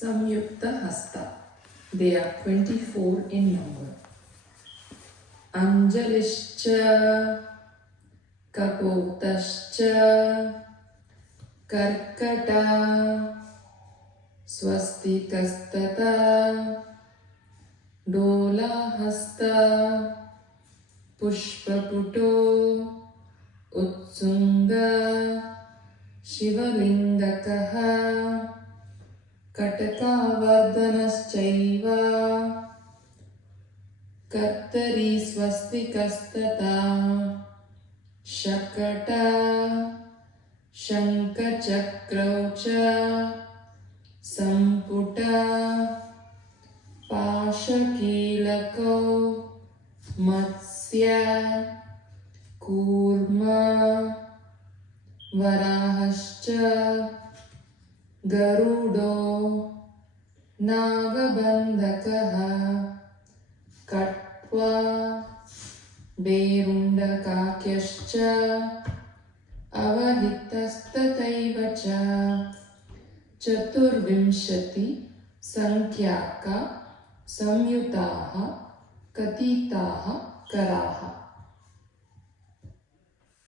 Samyukta Hasta. They are 24 in number. Anjalischa, Kapotascha, Karkata, Swastikastata, Dolahasta, Pushpaputo, Utsunga, Shivalingakaha, Katakavardhanaschaiva, Kattari Swastikastata, Shakata, Shankachakraucha, Samputa, Pashakilako, Matsya, Kurma, Varahascha, Garudo, Nagabandakaha, Katva, Berundakakyascha, Avahitastataivacha, Chaturvimshati, Sankyaka, Samyutaha, Katitaha, Karaha.